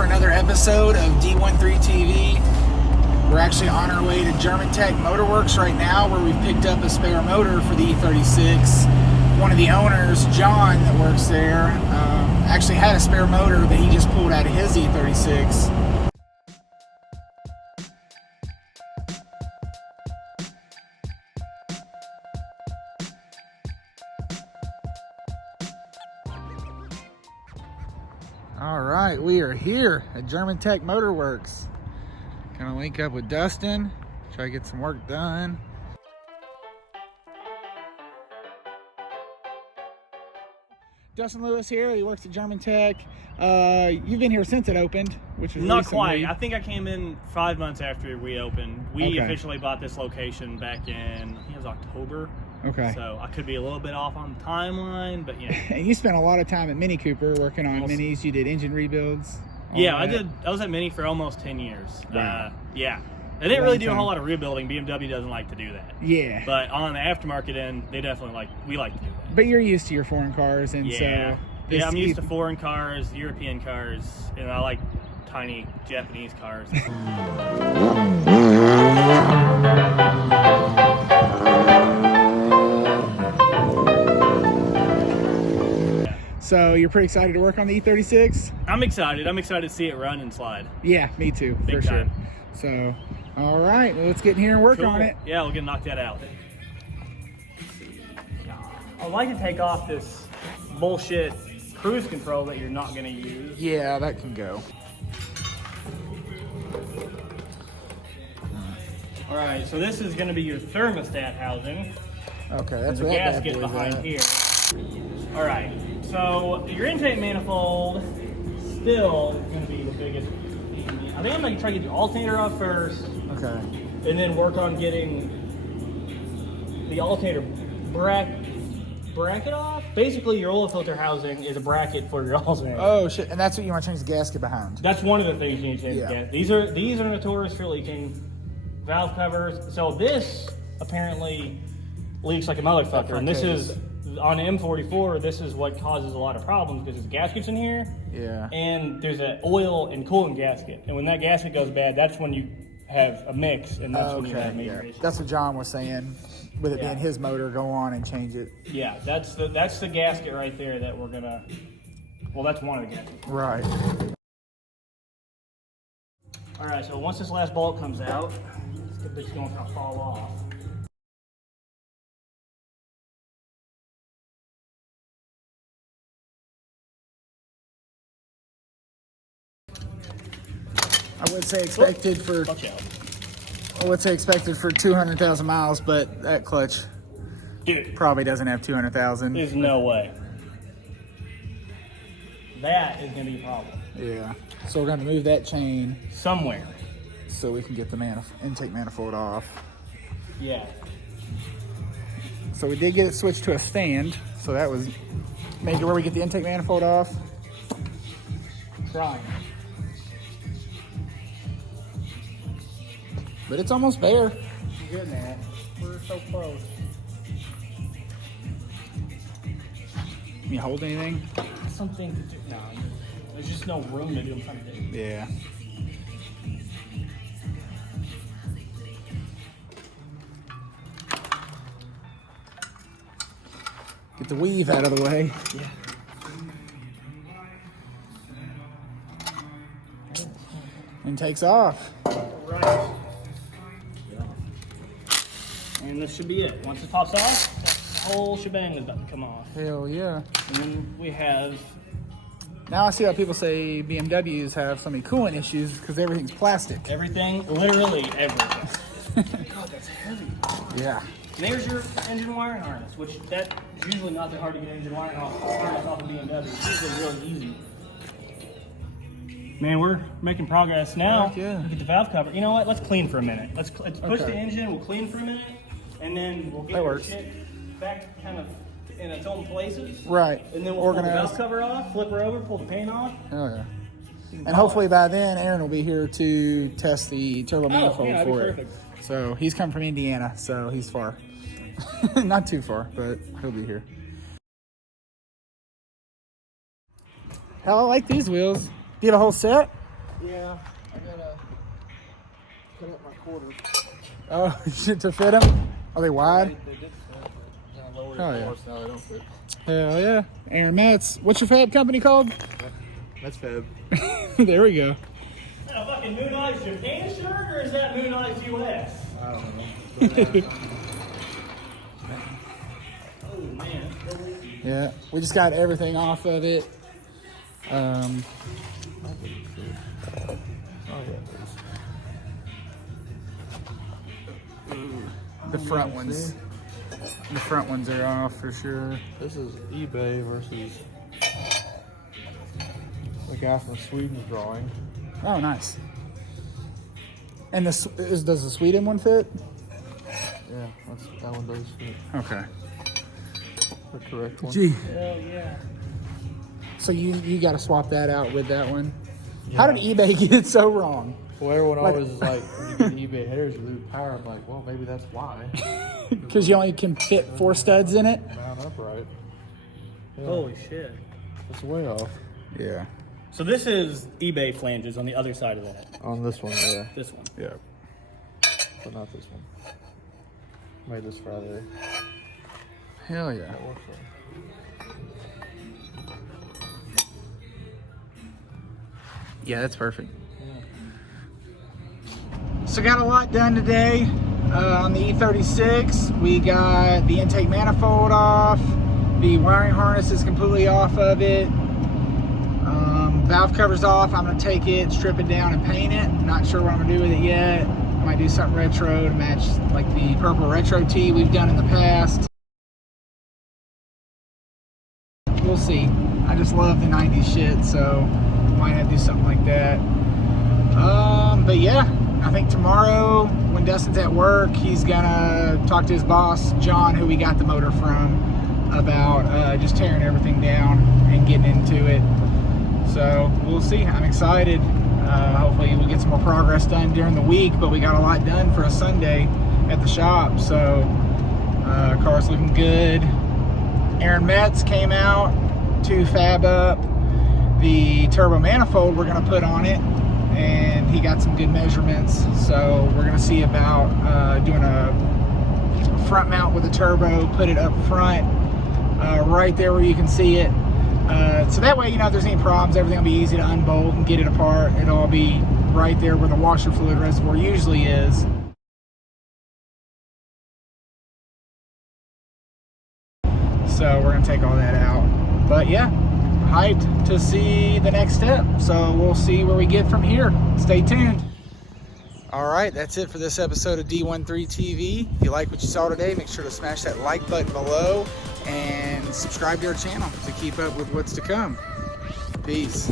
for another episode of D13 TV. We're actually on our way to GermanTech Motorworks right now, where we've picked up a spare motor for the E36. One of the owners, John, that works there, actually had a spare motor that he just pulled out of his E36. All right, we are here at GermanTech Motorworks. Gonna link up with Dustin, try to get some work done. Dustin Lewis here, he works at GermanTech. You've been here since it opened, which was not recently. quite. I think I came in 5 months after we opened. We officially bought this location back in, I think it was October. Okay. So I could be a little bit off on the timeline, but yeah. And you spent a lot of time at Mini Cooper working on minis. You did engine rebuilds. Yeah, I was at Mini for almost 10 years. Wow. Yeah. I didn't really do a whole lot of rebuilding. BMW doesn't like to do that. Yeah. But on the aftermarket end, they definitely we like to do that. But you're used to your foreign cars, and yeah. so Yeah, I'm used to foreign cars, European cars, and I like tiny Japanese cars. So you're pretty excited to work on the E36? I'm excited. I'm excited to see it run and slide. Yeah, me too, Big for time. sure. So, all right, well, let's get in here and work Cool. on it. Yeah, we'll get knock that out. I'd like to take off this bullshit cruise control that you're not going to use. Yeah, that can go. All right, so this is going to be your thermostat housing. Okay, that's the what that gasket bad boy's behind at. here. All right, so your intake manifold still is going to be the biggest. I think I'm going to try to get the alternator off first. Okay. And then work on getting the alternator bracket off. Basically, your oil filter housing is a bracket for your alternator. Oh shit! And that's what you want to change the gasket behind. That's one of the things you need to change. Yeah. These are notorious for leaking. Valve covers. So this apparently leaks like a motherfucker, and this is on the M44. This is what causes a lot of problems because there's gaskets in here. Yeah. And there's an oil and coolant gasket, and when that gasket goes bad, that's when you have a mix, and that's when you have major issues. That's what John was saying. With it being his motor, go on and change it. Yeah, that's the gasket right there that we're gonna. Well, that's one of the gaskets. Right. All right, so once this last bolt comes out, it's going to kind of fall off. I would say expected for. Okay. I would say expected for 200,000 miles, but that clutch probably doesn't have 200,000. There's no way. That is going to be a problem. Yeah. So we're going to move that chain somewhere so we can get the intake manifold off. Yeah. So we did get it switched to a stand, so that was maybe where we get the intake manifold off. Trying. But it's almost there. You're getting there. We're so close. Can you hold anything? Something to do. No, there's just no room to do something. Yeah. Get the weave out of the way. Yeah. And takes off. Right. And this should be it. Once it pops off, the whole shebang is about to come off. Hell yeah. And then we have. Now I see how people say BMWs have so many coolant issues because everything's plastic. Everything, literally everything. God, that's heavy. Yeah. And there's your engine wiring harness, which that's usually not that hard to get engine wiring harness off of BMW. It's usually really easy. Man, we're making progress now. Yeah. Get the valve cover. You know what? Let's clean for a minute. Let's push the engine. We'll clean for a minute, and then we'll get the shit back kind of in its own places. Right. And then we'll pull the valve cover off, flip her over, pull the paint off. Oh yeah. And hopefully by then Aaron will be here to test the turbo manifold for it. Perfect. So he's coming from Indiana, so he's far. Not too far, but he'll be here. Hell, I like these wheels. Do you have a whole set? Yeah, I gotta cut up my quarters. Oh, to fit them? Are they wide? They did fit, but then I lowered Oh, it yeah. more, so now they don't fit. Hell yeah. Aaron Metz. What's your fab company called? Metz Fab. There we go. Is that a fucking Moon Eyes Japan shirt or is that Moon Eyes US? I don't know. Oh man. Yeah, we just got everything off of it. Oh, yeah, The front ones. The front ones are off for sure. this is eBay versus the guy from Sweden's drawing. Oh, nice. And does the Sweden one fit? Yeah, that one does fit. Okay. The correct one. Gee. Hell yeah. So you got to swap that out with that one. Yeah. How did eBay get it so wrong? Well, everyone Like- always is like, when you get eBay headers, you lose power. I'm like, well, maybe that's why. Because you only can fit 4 studs in it. Mount upright. Yeah, Holy shit. it's way off. Yeah. So this is eBay flanges on the other side of that. On this one, yeah, This one. Yeah. but not this one. Made this Friday. Hell yeah. That works for Yeah, that's perfect. So got a lot done today on the E36. We got the intake manifold off. The wiring harness is completely off of it. Valve cover's off. I'm gonna take it, strip it down and paint it. Not sure what I'm gonna do with it yet. Might do something retro to match like the purple retro tee we've done in the past. We'll see. I just love the 90s shit, so might have to do something like that. But yeah, I think tomorrow when Dustin's at work, he's gonna talk to his boss, John, who we got the motor from, about just tearing everything down and getting into it. So we'll see. I'm excited. Hopefully we'll get some more progress done during the week, but we got a lot done for a Sunday at the shop, so car's looking good. Aaron Metz came out to fab up the turbo manifold we're going to put on it, and he got some good measurements, so we're going to see about doing a front mount with a turbo, put it up front right there where you can see it, so that way, you know, if there's any problems, everything will be easy to unbolt and get it apart. It'll all be right there where the washer fluid reservoir usually is. So we're gonna take all that out. But yeah, hyped to see the next step. So we'll see where we get from here. Stay tuned. All right, that's it for this episode of D13 TV. If you like what you saw today, make sure to smash that like button below and subscribe to our channel to keep up with what's to come. Peace.